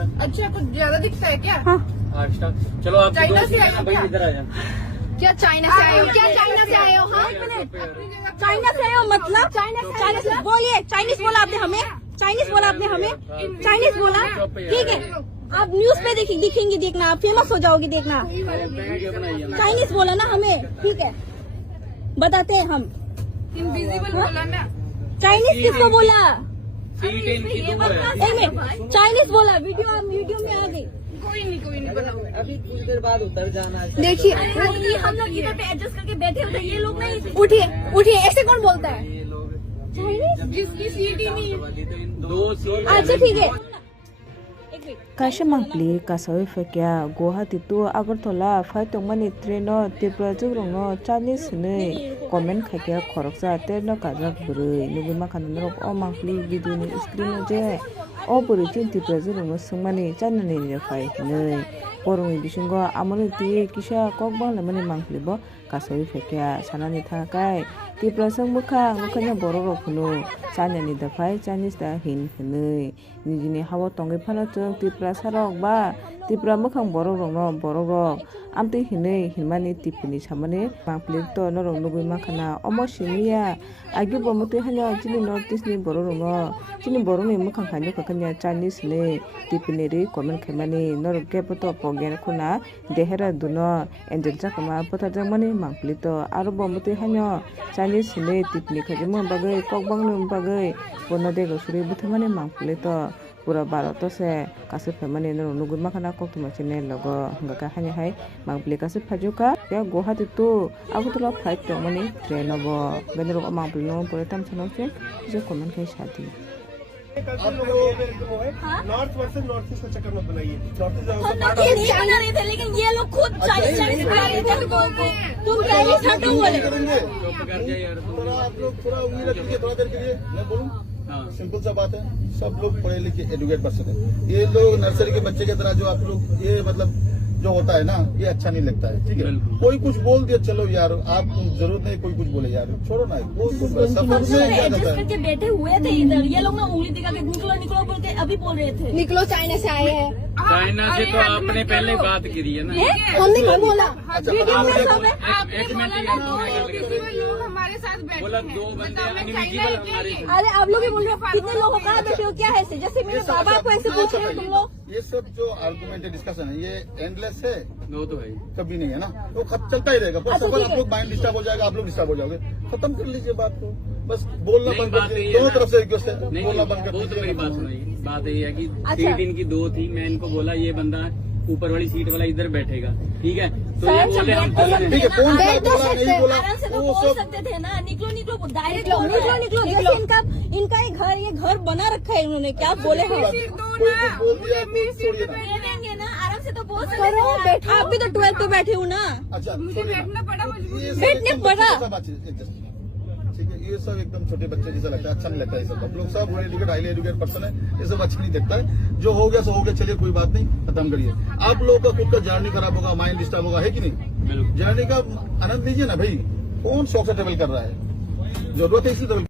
अच्छा कुछ ज्यादा दिखता है क्या? हाँ चलो आप चाइना से आए हो क्या? इधर आ जाओ। क्या चाइना से आए हो? क्या चाइना से आए हो? हाँ चाइना से आए हो मतलब? चाइना से बोलिए। चाइनीज बोला आपने हमें? चाइनीज बोला आपने हमें? चाइनीज बोला? ठीक है, आप न्यूज पे दिखेंगे, देखना, आप फेमस हो जाओगे, देखना। चाइनीज बोला ना हमें, ठीक है, बताते हैं हम। इनविजिबल बोला ना। चाइनीज किसको बोला? सीट इनकी दो है। एक मिनट, चाइनीज बोला। वीडियो में आ गई। कोई नहीं बनाओगे। अभी कुछ देर बाद उतर जाना है। देखिए ये हम लोग इधर पे एडजस्ट करके बैठे होते, ये लोग नहीं। उठिए ऐसे कौन बोलता है? ये लोग चाइनीज जिसकी सीट ही नहीं है। दो सीट। अच्छा ठीक है। Kaisa mangpli kasawi fakya Guwahati tu Agartala phai tongmani train no Tripura jugrong no Chinese nei comment khakya khoroksa te no kajak burui nugi makhan norok o mangpli video ni screen no je o burui chin Tripura jugrong no sungmani China ni ne phai nei porong bisingo amoni ti kisa kokbang lamani mangpli bo kasawi fakya sanani thakai Tripura sang mukhanya borok phunu China ni da phai Chinese da hin nei nijini hawa tongi phana chung Tripura sarok ba Tripura mukhang borok rok amti hinei hinmani tipuni samani mangpli to norok nugui makhana omo simia agi bomuti hanya chini notice ni borok no chini borok ni mukhang khani khakanya Chinese ne tipuni ri comment khaimani norok gepoto pogen khuna dehera duno enjel jakama pota jangmani mangpli to aro bomuti hanya Chinese ne tipuni khajimo bagai kokbang lum bagai bono de gosuri buthmani mangpli to pura barato se kasip famani no nugui makhana koktuma chine logo ngaka hanya hai mangpli kasip phajuka ya Guwahati tu Agartala flight tongmani train abo benro mangpli no pura tam chano se je comment kai shadi आप लोग north versus north east का चक्कर मत बनाइए। North east हम लोग ये नहीं बना रहे थे, लेकिन ये लोग खुद चाइनीज बना रहे थे। तुम चाइनीज हटो बोले। करेंगे। थोड़ा आप लोग थोड़ा उम्मीद रखिए, थोड़ा देर के लिए मैं बोलूँ। सिंपल सा बात है, सब लोग पढ़े लिखे एजुकेट पर्सन है। ये लोग नर्सरी के बच्चे की तरह जो आप लोग ये मतलब जो होता है ना, ये अच्छा नहीं लगता है। ठीक है, कोई कुछ बोल दिया चलो यार, आप जरूरत नहीं कोई कुछ बोले यार, छोड़ो ना। वो सफर से एडजस्ट करके बैठे हुए थे इधर, ये लोग ना उंगली दिखा के निकलो बोलते अभी बोल रहे थे। निकलो चाइना से आए हैं। चाइना से तो आपने पहले बात करी है ना। हमने कब बोला? वीडियो में सब है। एक मिनट लोग हमारे साथ बैठे बोला दो बंदे अनविजिबल हमारे। अरे आप लोग भी बोल रहे हो कितने लोग कहाँ बैठे हो, क्या है ऐसे? जैसे मेरे बाबा को ऐसे पूछ रहे हो तुम लोग। ये सब जो आर्गुमेंट डिस्कशन है ये एंडलेस है, वो तो है कभी नहीं है ना, वो चलता ही रहेगा। अच्छा, सफल ठीक आप है। लोग माइंड डिस्टर्ब हो जाएगा, आप लोग डिस्टर्ब हो जाओगे। खत्म कर लीजिए बात को, बस बोलना बंद कर दीजिए। दोनों तरफ से रिक्वेस्ट है, नहीं बोलना बंद कर वो तो मेरी बात दीजिए। सुनाई। बात ये है कि अच्छा। सीट इनकी दो थी, मैं इनको बोला ये बंदा ऊपर वाली सीट वाला इधर बैठेगा, ठीक है, तो ये बोले हम चल रहे ठीक है, कौन सा बोला नहीं बोला आराम से तो वो बोल सब सकते थे ना, निकलो डायरेक्ट निकलो। जैसे इनका ये घर बना रखा है इन्होंने, क्या बोले हैं? कोई कुछ बोल दिया तो छोड़िए ना। दे देंगे ना, आराम से तो बोल सकते थे। आप भी तो 12 पे बैठे हो ना। अच्छा मुझे बैठना पड़ा। ये सब बैठने एकदम पड़ा। छोटा सा बात है, adjust। ठीक है, ये सब एकदम छोटे बच्चे जैसा लगता है, अच्छा नहीं लगता है। ये सब हम लोग सब well educate highly educate person है, ये सब अच्छा नहीं दिखता है। जो हो गया सो हो गया, चलिए कोई बात नहीं, खत्म करिए। आप लोगों का खुद का जर्नी खराब होगा, माइंड डिस्टर्ब होगा, है कि नहीं? जर्नी का आनंद लीजिए ना भाई। कौन शौक से ट्रेवल कर रहा है? जरूरत है इसी ट्रेवल